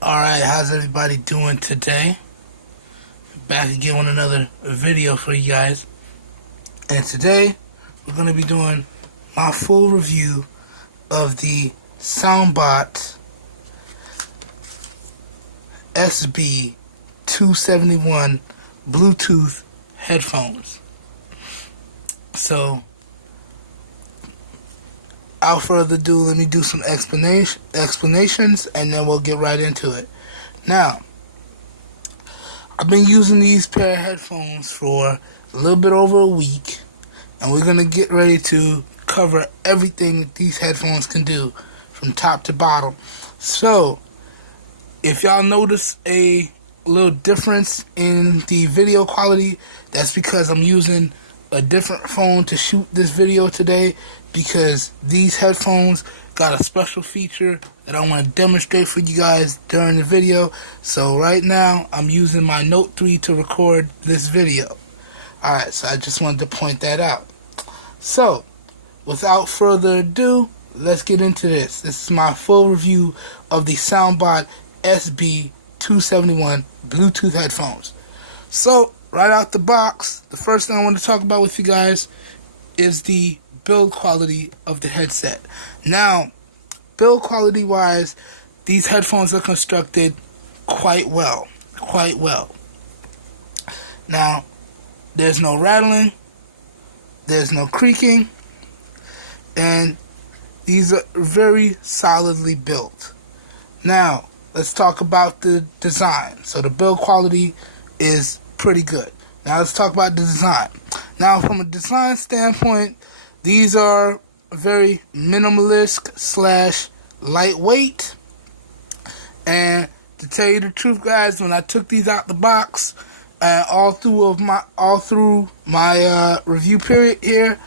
Alright, how's everybody doing today? Back again with another video for you guys. And today, we're going to be doing my full review of the SoundBot SB271 Bluetooth Headphones. So, without further ado, let me do some explanations and then we'll get right into it. Now, I've been using these pair of headphones for a little bit over a week, and we're going to get ready to cover everything that these headphones can do from top to bottom. So, if y'all notice a little difference in the video quality, that's because I'm using a different phone to shoot this video today, because these headphones got a special feature that I want to demonstrate for you guys during the video. So right now I'm using my Note 3 to record this video. Alright, so I just wanted to point that out. So without further ado, let's get into this. This is my full review of the SoundBot SB271 Bluetooth headphones. So right out the box, the first thing I want to talk about with you guys is the build quality of the headset. Now, build quality wise, these headphones are constructed quite well. Now, there's no rattling, there's no creaking, and these are very solidly built. Now, let's talk about the design. So the build quality is pretty good. Now let's talk about the design. Now, from a design standpoint, these are very minimalist / lightweight. And to tell you the truth, guys, when I took these out the box, all through my review period here,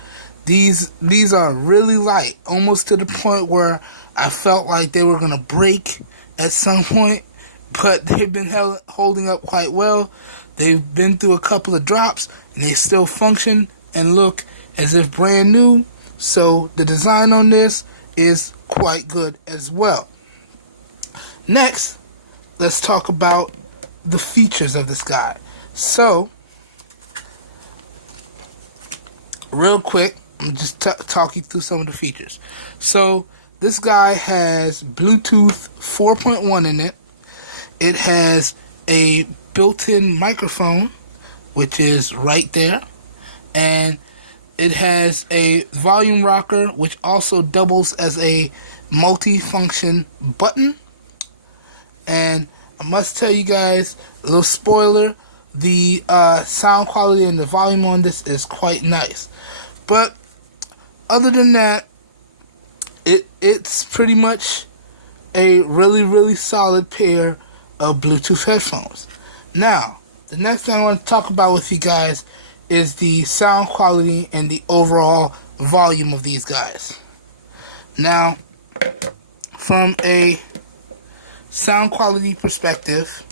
these are really light, almost to the point where I felt like they were gonna break at some point. But they've been holding up quite well. They've been through a couple of drops, and they still function and look as if brand new. So the design on this is quite good as well. Next, let's talk about the features of this guy. So, real quick, I'm just talk you through some of the features. So this guy has Bluetooth 4.1 in it. It has a built-in microphone, which is right there, and it has a volume rocker, which also doubles as a multi-function button. And I must tell you guys, a little spoiler, the sound quality and the volume on this is quite nice. But other than that, it's pretty much a really solid pair of Bluetooth headphones. Now, the next thing I want to talk about with you guys is the sound quality and the overall volume of these guys. Now, from a sound quality perspective,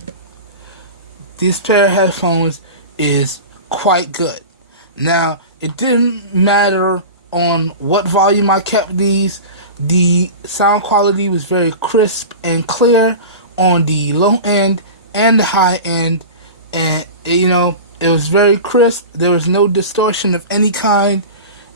this pair of headphones is quite good. Now, it didn't matter on what volume I kept these. The sound quality was very crisp and clear on the low end and the high end, and it was very crisp. There was no distortion of any kind,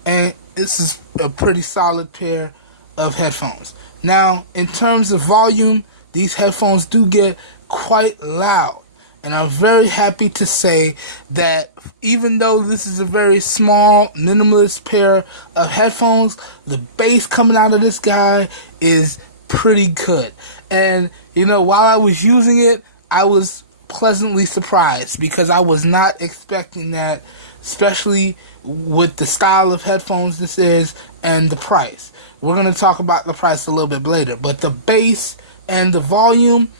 and this is a pretty solid pair of headphones. Now, in terms of volume, these headphones do get quite loud, and I'm very happy to say that even though this is a very small, minimalist pair of headphones, the bass coming out of this guy is pretty good. And while I was using it, I was pleasantly surprised, because I was not expecting that, especially with the style of headphones this is and the price. We're going to talk about the price a little bit later, but the bass and the volume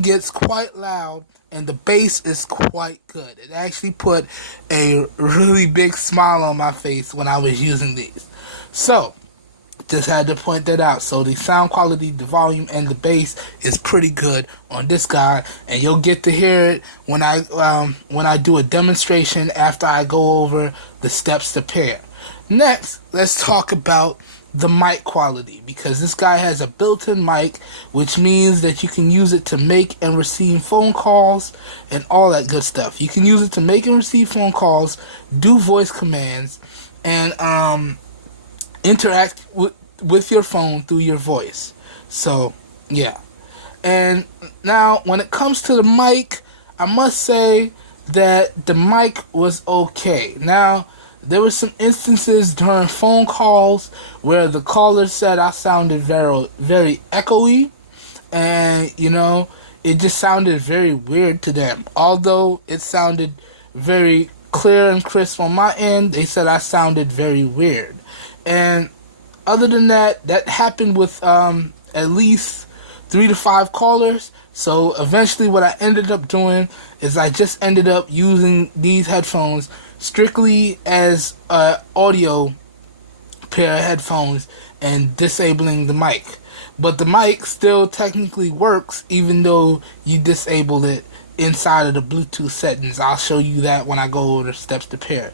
gets quite loud, and the bass is quite good. It actually put a really big smile on my face when I was using these. So, just had to point that out. So the sound quality, the volume, and the bass is pretty good on this guy, and you'll get to hear it when I do a demonstration after I go over the steps to pair. Next, let's talk about the mic quality, because this guy has a built-in mic, which means that you can use it to make and receive phone calls and all that good stuff. You can use it to make and receive phone calls, do voice commands, and interact with your phone through your voice. So, yeah. And now, when it comes to the mic, I must say that the mic was okay. Now, there were some instances during phone calls where the caller said I sounded very, very echoey, and, you know, it just sounded very weird to them. Although it sounded very clear and crisp on my end, they said I sounded very weird. And other than that, that happened with at least 3 to 5 callers. So eventually what I ended up doing is I just ended up using these headphones strictly as audio pair of headphones and disabling the mic. But the mic still technically works even though you disable it inside of the Bluetooth settings. I'll show you that when I go over the steps to pair.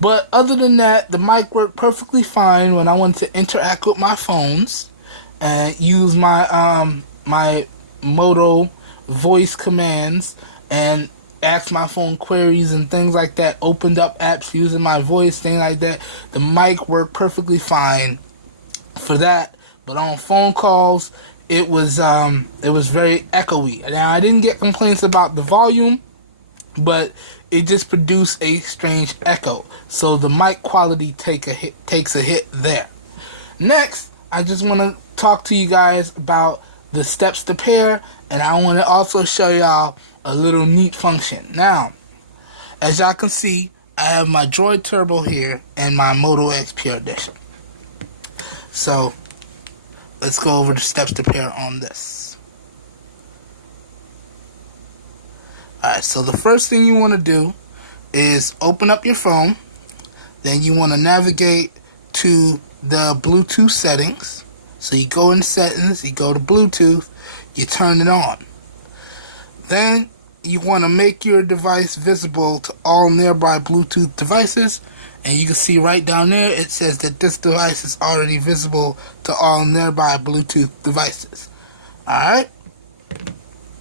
But other than that, the mic worked perfectly fine when I wanted to interact with my phones and use my my Moto voice commands and ask my phone queries and things like that. Opened up apps using my voice, things like that. The mic worked perfectly fine for that. But on phone calls, it was very echoey. Now, I didn't get complaints about the volume, but it just produced a strange echo. So the mic quality takes a hit there. Next, I just want to talk to you guys about the steps to pair, and I want to also show y'all a little neat function. Now, as y'all can see, I have my Droid Turbo here and my Moto X Pure Edition. So, let's go over the steps to pair on this. Alright, so the first thing you want to do is open up your phone. Then you want to navigate to the Bluetooth settings. So you go in settings, you go to Bluetooth, you turn it on. Then you want to make your device visible to all nearby Bluetooth devices. And you can see right down there, it says that this device is already visible to all nearby Bluetooth devices. Alright?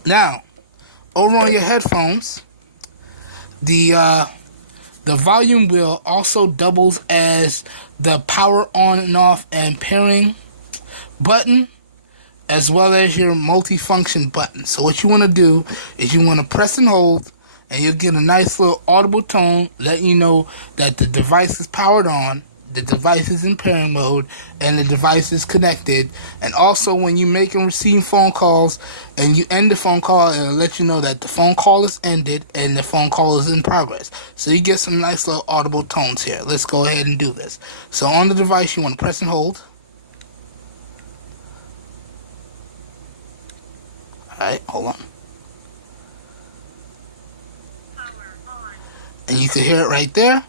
Now, over on your headphones, the volume wheel also doubles as the power on and off and pairing button, as well as your multifunction button. So what you want to do is you want to press and hold, and you'll get a nice little audible tone letting you know that the device is powered on, the device is in pairing mode, and the device is connected. And also when you make and receive phone calls and you end the phone call, it'll let you know that the phone call is ended and the phone call is in progress. So you get some nice little audible tones here. Let's go ahead and do this. So on the device, you want to press and hold. Alright, hold on. And you can hear it right there.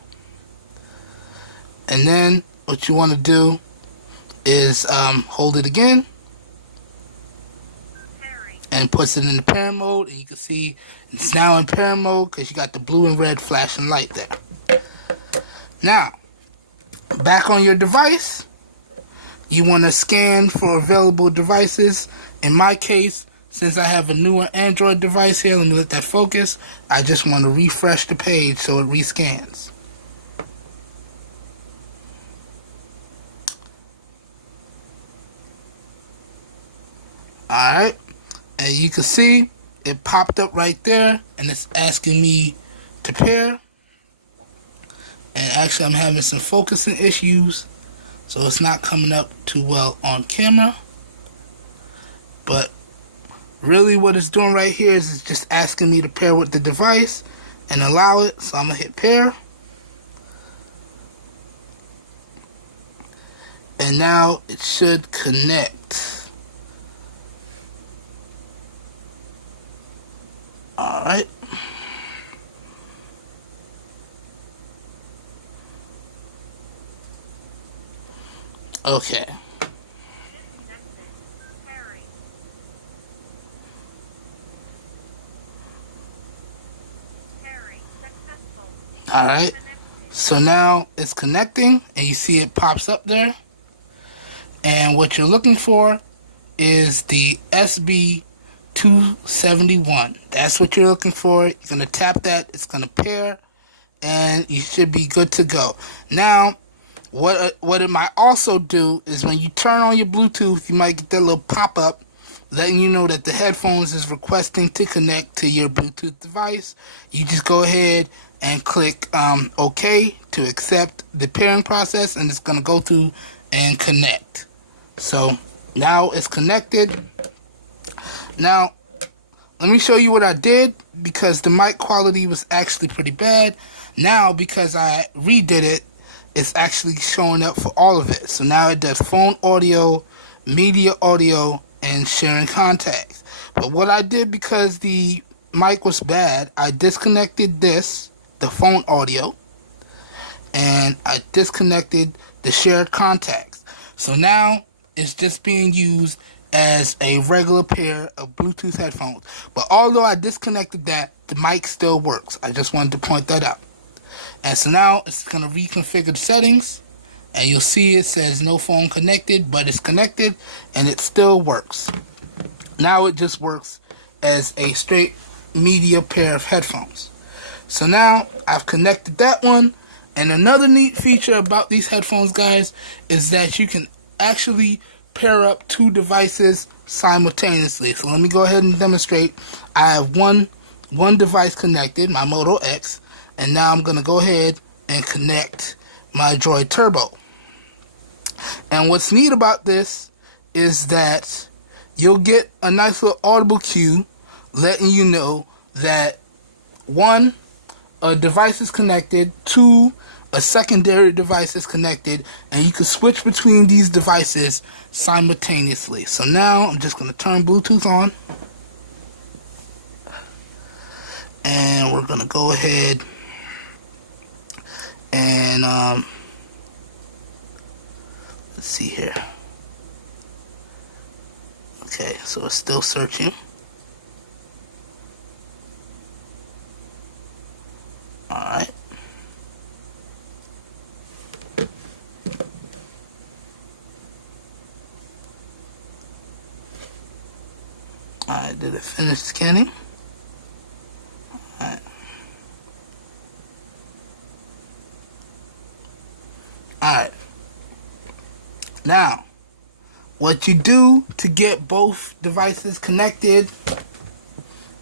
And then what you want to do is hold it again and puts it in the pairing mode, and you can see it's now in pairing mode because you got the blue and red flashing light there. Now, back on your device, you want to scan for available devices. In my case, since I have a newer Android device here, let me let that focus. I just want to refresh the page so it rescans. Alright, and you can see it popped up right there, and it's asking me to pair. And actually I'm having some focusing issues, so it's not coming up too well on camera. But really what it's doing right here is it's just asking me to pair with the device and allow it. So I'm going to hit pair. And now it should connect. Alright. Okay. Alright. So now it's connecting and you see it pops up there. And what you're looking for is the SB271. That's what you're looking for. You're going to tap that. It's going to pair, and you should be good to go. Now, what it might also do is when you turn on your Bluetooth, you might get that little pop-up letting you know that the headphones is requesting to connect to your Bluetooth device. You just go ahead and click OK to accept the pairing process, and it's going to go through and connect. So now it's connected. Now let me show you what I did, because the mic quality was actually pretty bad. Now, because I redid it, it's actually showing up for all of it. So now it does phone audio, media audio, and sharing contacts. But what I did, because the mic was bad, I disconnected this, the phone audio, and I disconnected the shared contacts. So now it's just being used as a regular pair of Bluetooth headphones. But although I disconnected that, the mic still works. I just wanted to point that out. And so now it's going to reconfigure the settings, and you'll see it says no phone connected, but it's connected and it still works. Now it just works as a straight media pair of headphones. So now I've connected that one. And another neat feature about these headphones, guys, is that you can actually pair up two devices simultaneously. So let me go ahead and demonstrate. I have one device connected, my Moto X, and now I'm going to go ahead and connect my Droid Turbo. And what's neat about this is that you'll get a nice little audible cue letting you know that 1, a device is connected, 2, a secondary device is connected, and you can switch between these devices simultaneously. So now I'm just going to turn Bluetooth on, and we're going to go ahead and let's see here. Okay, so it's still searching. Alright. Alright, did it finish scanning? Alright. Alright. Now, what you do to get both devices connected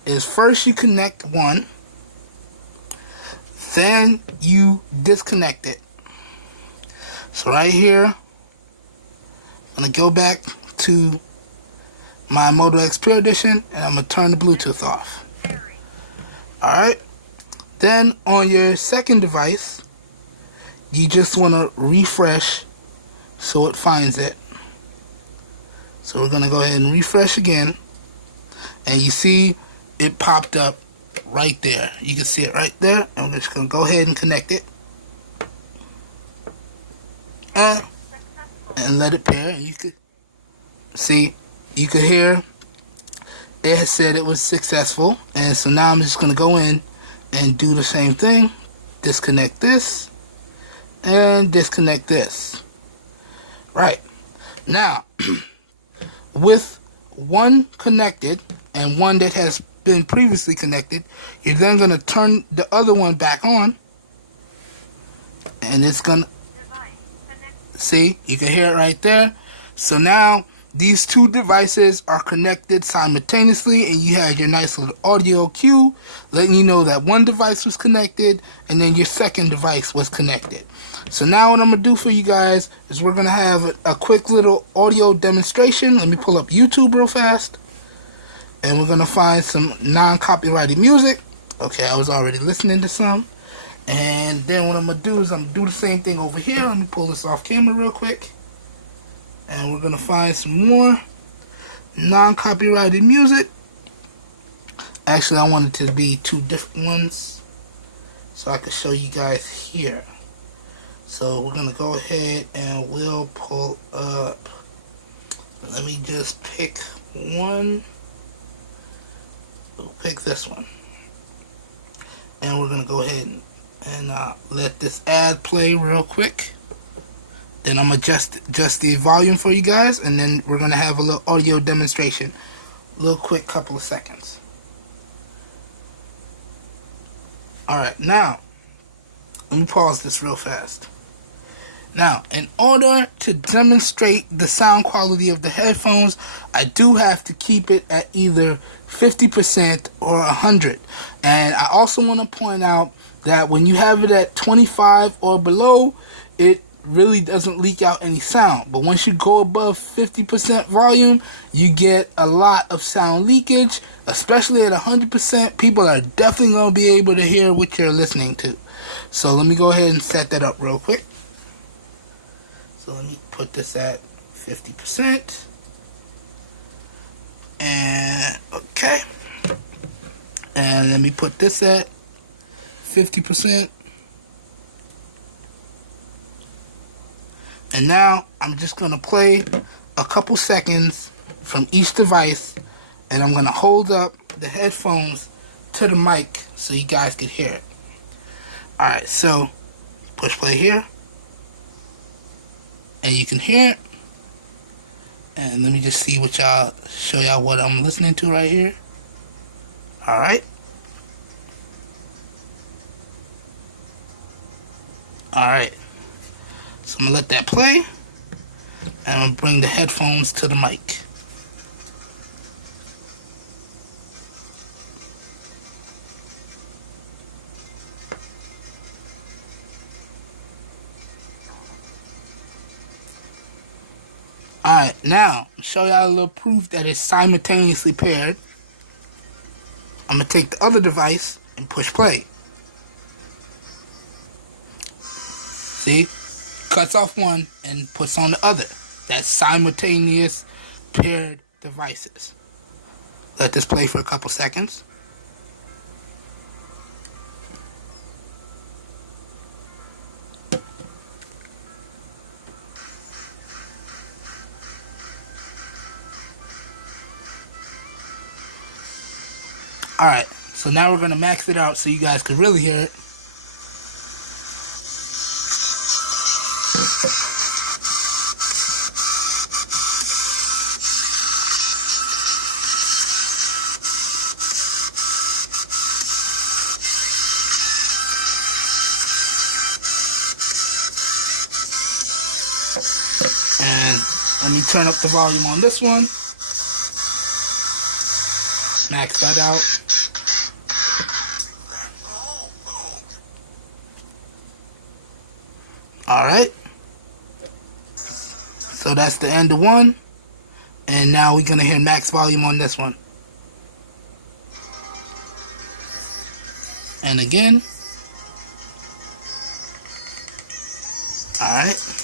is first you connect one, then you disconnect it. So right here, I'm going to go back to my Moto X Pure Edition, and I'm going to turn the Bluetooth off. Alright, then on your second device, you just want to refresh so it finds it. So we're going to go ahead and refresh again, and you see it popped up right there. You can see it right there, and we're just going to go ahead and connect it. And let it pair, and you could see, you could hear it has said it was successful. And so now I'm just going to go in and do the same thing. Disconnect this and disconnect this. Right. Now, with one connected and one that has been previously connected, you're then going to turn the other one back on, and it's going to, see, you can hear it right there. So now these two devices are connected simultaneously, and you had your nice little audio cue letting you know that one device was connected and then your second device was connected. So now what I'm going to do for you guys is we're going to have a quick little audio demonstration. Let me pull up YouTube real fast, and we're going to find some non-copyrighted music. Okay, I was already listening to some. And then what I'm going to do is I'm going to do the same thing over here. Let me pull this off camera real quick. And we're going to find some more non-copyrighted music. Actually, I want it to be two different ones so I can show you guys here. So we're going to go ahead and we'll pull up. Let me just pick one. We'll pick this one. And we're going to go ahead and let this ad play real quick. Then I'm gonna adjust the volume for you guys, and then we're gonna have a little audio demonstration. A little quick couple of seconds. Alright, now let me pause this real fast. Now, in order to demonstrate the sound quality of the headphones, I do have to keep it at either 50% or 100. And I also want to point out that when you have it at 25 or below, it really doesn't leak out any sound. But once you go above 50% volume, you get a lot of sound leakage. Especially at 100%, people are definitely going to be able to hear what you're listening to. So let me go ahead and set that up real quick. So let me put this at 50%. And okay. And let me put this at 50%. And now I'm just going to play a couple seconds from each device, and I'm going to hold up the headphones to the mic so you guys can hear it. Alright, so push play here. And you can hear it. And let me just see what y'all, show y'all what I'm listening to right here. Alright. Alright. So I'm going to let that play. And I'm going to bring the headphones to the mic. Alright, now, I'll show y'all a little proof that it's simultaneously paired. I'm going to take the other device and push play. See? Cuts off one and puts on the other. That's simultaneous paired devices. Let this play for a couple seconds. Alright, so now we're going to max it out so you guys can really hear it. And let me turn up the volume on this one. Max that out. Alright. So that's the end of one. And now we're going to hear max volume on this one. And again. Alright.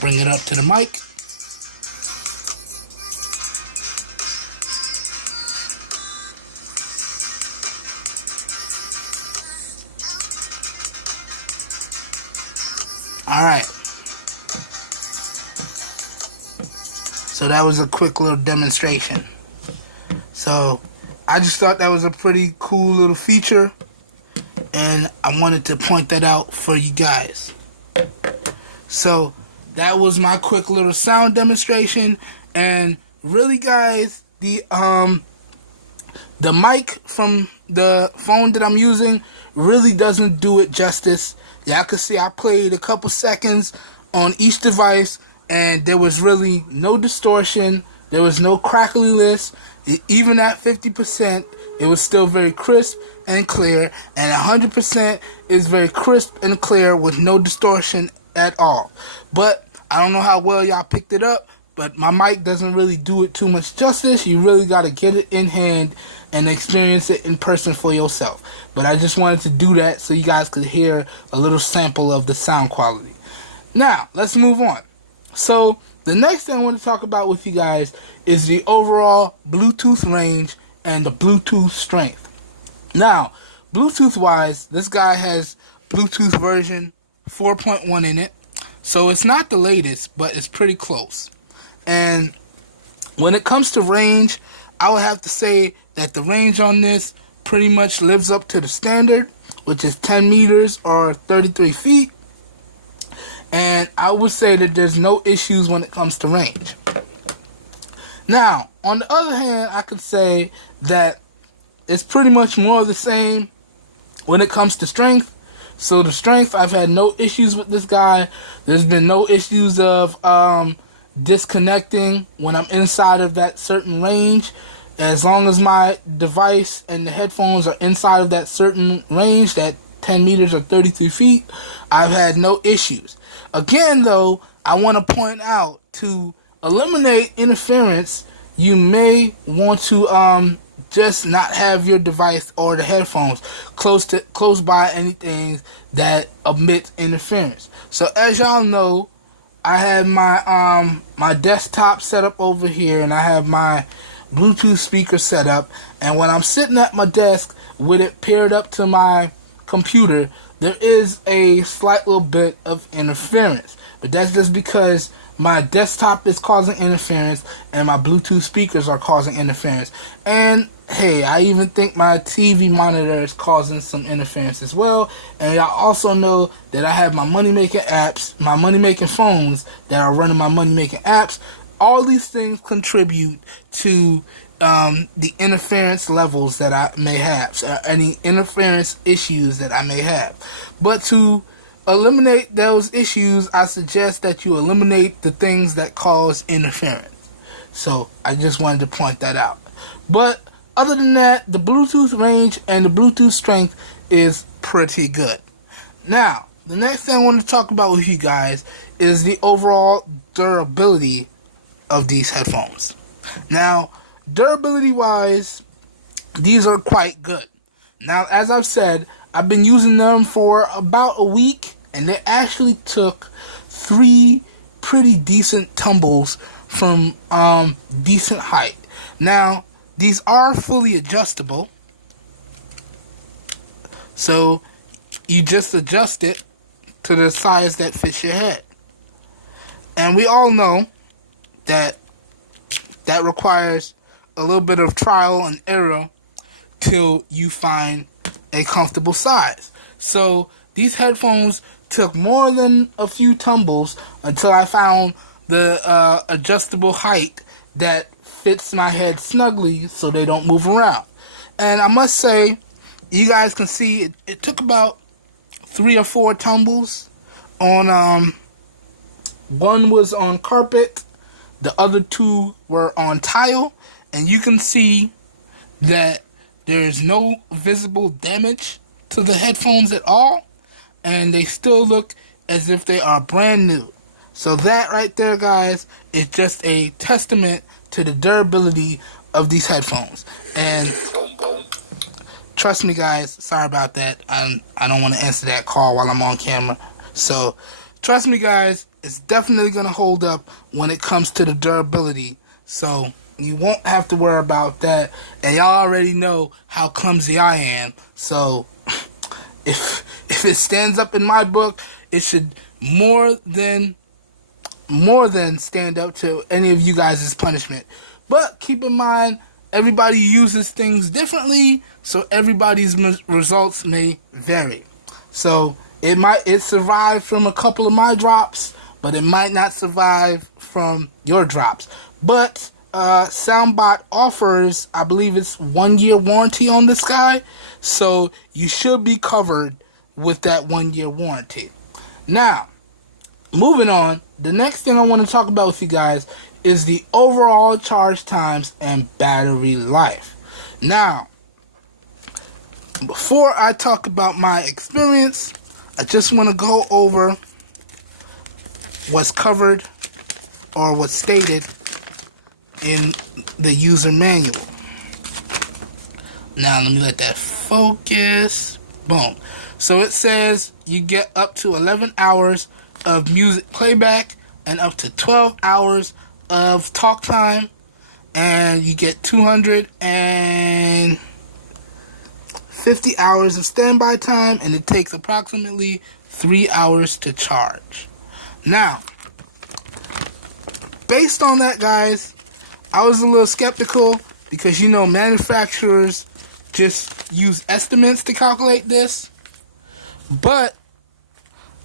Bring it up to the mic. Alright. So that was a quick little demonstration. So I just thought that was a pretty cool little feature, and I wanted to point that out for you guys. So that was my quick little sound demonstration, and really guys, the mic from the phone that I'm using really doesn't do it justice. Y'all can see I played a couple seconds on each device, and there was really no distortion, there was no crackliness. Even at 50%, it was still very crisp and clear, and 100% is very crisp and clear with no distortion at all. But I don't know how well y'all picked it up, but my mic doesn't really do it too much justice. You really got to get it in hand and experience it in person for yourself. But I just wanted to do that so you guys could hear a little sample of the sound quality. Now, let's move on. So the next thing I want to talk about with you guys is the overall Bluetooth range and the Bluetooth strength. Now, Bluetooth wise, this guy has Bluetooth version 4.1 in it. So it's not the latest, but it's pretty close. And when it comes to range, I would have to say that the range on this pretty much lives up to the standard, which is 10 meters or 33 feet. And I would say that there's no issues when it comes to range. Now, on the other hand, I could say that it's pretty much more of the same when it comes to strength. So the strength, I've had no issues with this guy. There's been no issues of disconnecting when I'm inside of that certain range. As long as my device and the headphones are inside of that certain range, that 10 meters or 33 feet, I've had no issues. Again, though, I want to point out, to eliminate interference, you may want to just not have your device or the headphones close by anything that emits interference. So as y'all know, I have my my desktop set up over here, and I have my Bluetooth speaker set up, and when I'm sitting at my desk with it paired up to my computer, there is a slight little bit of interference, but that's just because my desktop is causing interference and my Bluetooth speakers are causing interference. And hey, I even think my TV monitor is causing some interference as well. And y'all also know that I have my money-making apps, my money-making phones that are running my money-making apps. All these things contribute to the interference levels that I may have, so any interference issues that I may have. But to eliminate those issues, I suggest that you eliminate the things that cause interference. So I just wanted to point that out. But other than that, the Bluetooth range and the Bluetooth strength is pretty good. Now, the next thing I want to talk about with you guys is the overall durability of these headphones. Now, durability wise, these are quite good. Now, as I've said, I've been using them for about a week, and they actually took 3 pretty decent tumbles from decent height. Now, these are fully adjustable, so you just adjust it to the size that fits your head. And we all know that requires a little bit of trial and error till you find a comfortable size. So these headphones took more than a few tumbles until I found the adjustable height that fits my head snugly so they don't move around. And I must say, you guys can see it took about 3 or 4 tumbles on one was on carpet, the other 2 were on tile, and you can see that there is no visible damage to the headphones at all, and they still look as if they are brand new. So that right there, guys, is just a testament to the durability of these headphones. And trust me, guys, sorry about that. I don't want to answer that call while I'm on camera. So trust me, guys, it's definitely going to hold up when it comes to the durability. So you won't have to worry about that. And y'all already know how clumsy I am. So if it stands up in my book, it should more than stand up to any of you guys' punishment. But keep in mind, everybody uses things differently, so everybody's results may vary. So it survived from a couple of my drops, but it might not survive from your drops. But SoundBot offers, I believe it's 1-year warranty on this guy, so you should be covered with that 1-year warranty. Now, moving on, the next thing I want to talk about with you guys is the overall charge times and battery life. Now, before I talk about my experience, I just want to go over what's covered or what's stated in the user manual. Now, let me let that focus. Boom. So it says you get up to 11 hours of music playback and up to 12 hours of talk time, and you get 250 hours of standby time, and it takes approximately 3 hours to charge. Now, based on that, guys, I was a little skeptical because, you know, manufacturers just use estimates to calculate this, but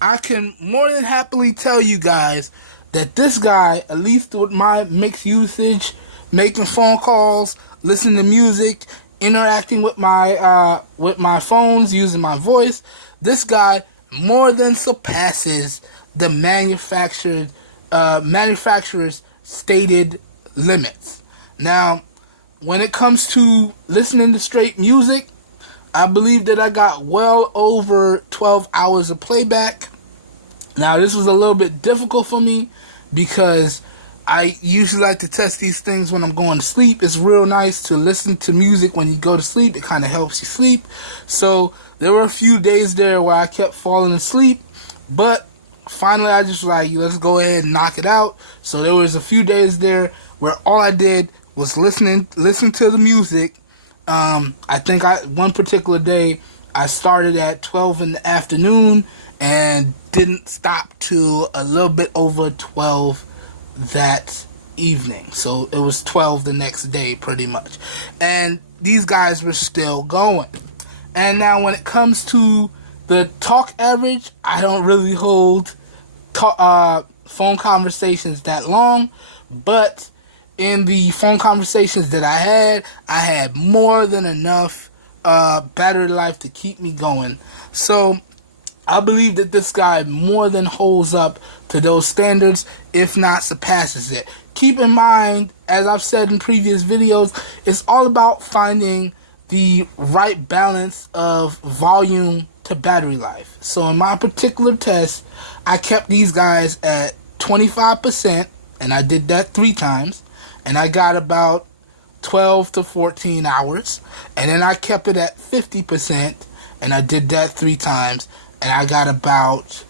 I can more than happily tell you guys that this guy, at least with my mixed usage, making phone calls, listening to music, interacting with my phones, using my voice, this guy more than surpasses the manufacturer's stated limits. Now, when it comes to listening to straight music, I believe that I got well over 12 hours of playback. Now, this was a little bit difficult for me because I usually like to test these things when I'm going to sleep. It's real nice to listen to music when you go to sleep. It kind of helps you sleep. So there were a few days there where I kept falling asleep, but finally I just like, let's go ahead and knock it out. So there was a few days there where all I did was listen to the music. I think one particular day I started at 12 in the afternoon and didn't stop till a little bit over 12 that evening. So it was 12 the next day pretty much. And these guys were still going. And now when it comes to the talk average, I don't really hold phone conversations that long, but in the phone conversations that I had more than enough battery life to keep me going. So I believe that this guy more than holds up to those standards, if not surpasses it. Keep in mind, as I've said in previous videos, it's all about finding the right balance of volume to battery life. So in my particular test, I kept these guys at 25%, and I did that 3 times, and I got about 12 to 14 hours. And then I kept it at 50%, and I did that 3 times, and I got about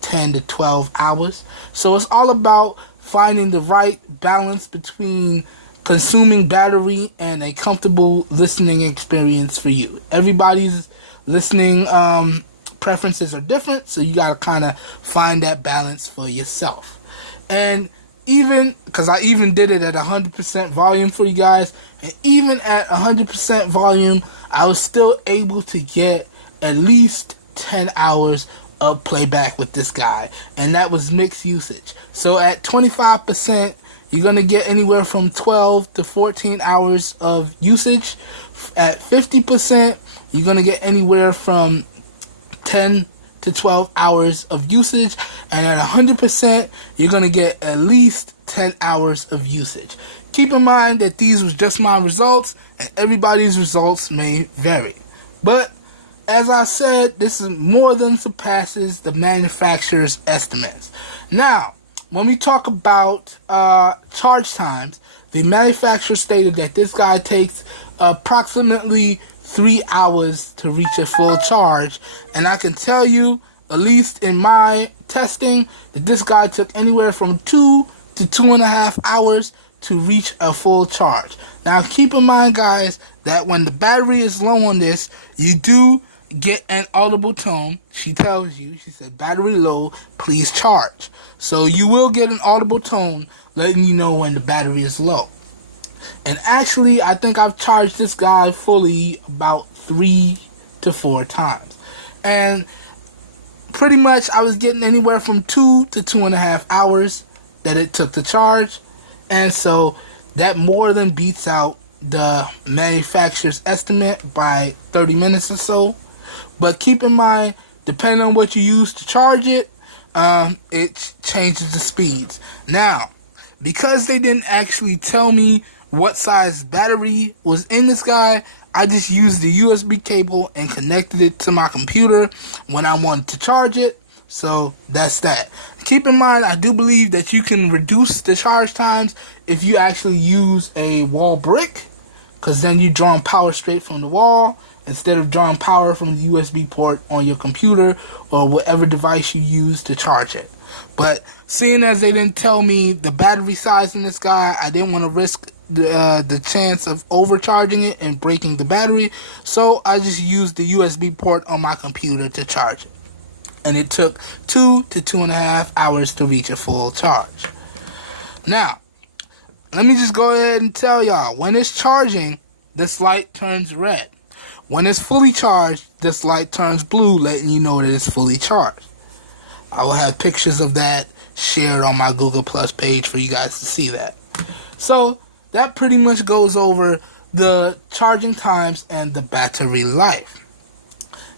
10 to 12 hours. So it's all about finding the right balance between consuming battery and a comfortable listening experience for you. Everybody's listening preferences are different, so you gotta kind of find that balance for yourself. And even because I even did it at 100% volume for you guys, and even at 100% volume, I was still able to get at least 10 hours of playback with this guy, and that was mixed usage. So at 25%, you're going to get anywhere from 12 to 14 hours of usage. At 50%, you're going to get anywhere from 10 to 12 hours of usage. And at 100%, you're going to get at least 10 hours of usage. Keep in mind that these was just my results, and everybody's results may vary. But as I said, this is more than surpasses the manufacturer's estimates. Now, when we talk about charge times, the manufacturer stated that this guy takes approximately 3 hours to reach a full charge. And I can tell you, at least in my testing, that this guy took anywhere from 2 to 2.5 hours to reach a full charge. Now, keep in mind, guys, that when the battery is low on this, you do get an audible tone. She tells you, she said, battery low, please charge. So you will get an audible tone letting you know when the battery is low. And actually, I think I've charged this guy fully about 3 to 4 times. And pretty much I was getting anywhere from 2 to 2.5 hours that it took to charge. And so that more than beats out the manufacturer's estimate by 30 minutes or so. But keep in mind, depending on what you use to charge it, it changes the speeds. Now, because they didn't actually tell me what size battery was in this guy, I just used the USB cable and connected it to my computer when I wanted to charge it. So that's that. Keep in mind, I do believe that you can reduce the charge times if you actually use a wall brick, because then you're drawing power straight from the wall instead of drawing power from the USB port on your computer or whatever device you use to charge it. But seeing as they didn't tell me the battery size in this guy, I didn't want to risk the chance of overcharging it and breaking the battery. So I just used the USB port on my computer to charge it. And it took 2 to 2.5 hours to reach a full charge. Now, let me just go ahead and tell y'all, when it's charging, this light turns red. When it's fully charged, this light turns blue, letting you know that it's fully charged. I will have pictures of that shared on my Google Plus page for you guys to see that. So that pretty much goes over the charging times and the battery life.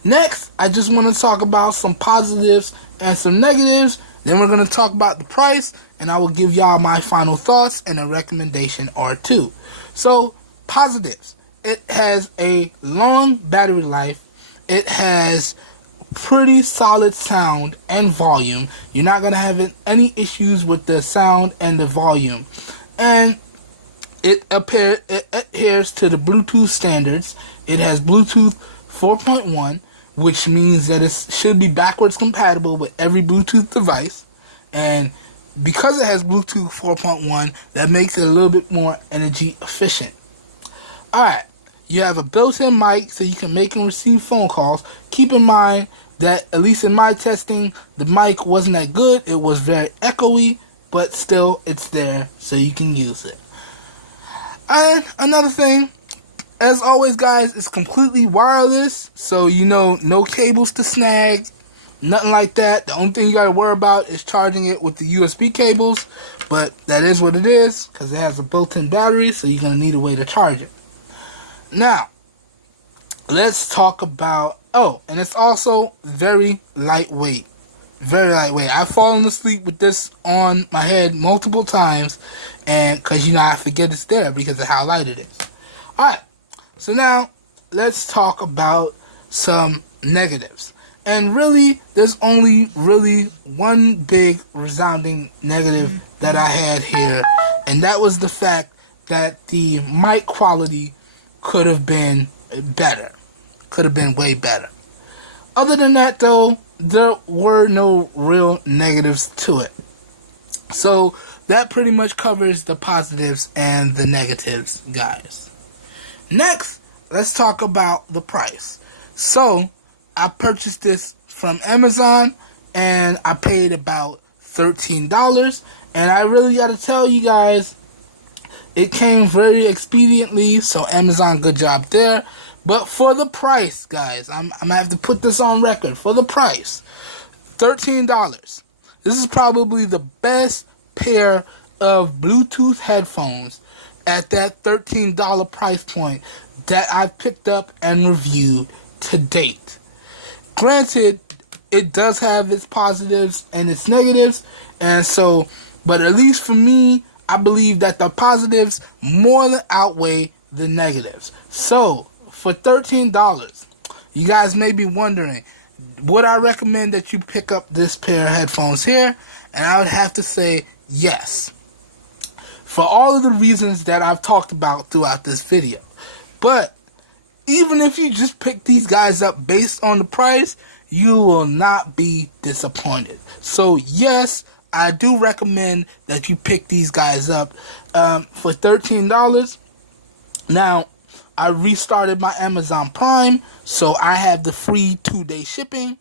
Next, I just want to talk about some positives and some negatives. Then we're going to talk about the price, and I will give y'all my final thoughts and a recommendation or two. So, positives. It has a long battery life. It has pretty solid sound and volume. You're not going to have any issues with the sound and the volume. And it adheres to the Bluetooth standards. It has Bluetooth 4.1, which means that it should be backwards compatible with every Bluetooth device. And because it has Bluetooth 4.1, that makes it a little bit more energy efficient. Alright, you have a built-in mic so you can make and receive phone calls. Keep in mind that, at least in my testing, the mic wasn't that good. It was very echoey, but still it's there so you can use it. And another thing, as always, guys, it's completely wireless, so no cables to snag, nothing like that. The only thing you gotta worry about is charging it with the USB cables, but that is what it is, because it has a built-in battery, so you're gonna need a way to charge it. Now, let's talk about, and it's also very lightweight. Very lightweight. I've fallen asleep with this on my head multiple times, and because I forget it's there because of how light it is. Alright. So now, let's talk about some negatives. And really, there's only really one big resounding negative that I had here, and that was the fact that the mic quality could have been better. Could have been way better. Other than that, though, there were no real negatives to it. So, that pretty much covers the positives and the negatives, guys. Next, let's talk about the price. So, I purchased this from Amazon, and I paid about $13. And I really got to tell you guys, it came very expediently, so Amazon, good job there. But for the price, guys, I'm going to have to put this on record. For the price, $13. This is probably the best pair of Bluetooth headphones at that $13 price point that I've picked up and reviewed to date. Granted, it does have its positives and its negatives, and so, but at least for me, I believe that the positives more than outweigh the negatives. So, for $13, you guys may be wondering, would I recommend that you pick up this pair of headphones here? And I would have to say yes, for all of the reasons that I've talked about throughout this video. But even if you just pick these guys up based on the price, you will not be disappointed. So yes, I do recommend that you pick these guys up for $13. Now, I restarted my Amazon Prime, so I have the free 2-day shipping.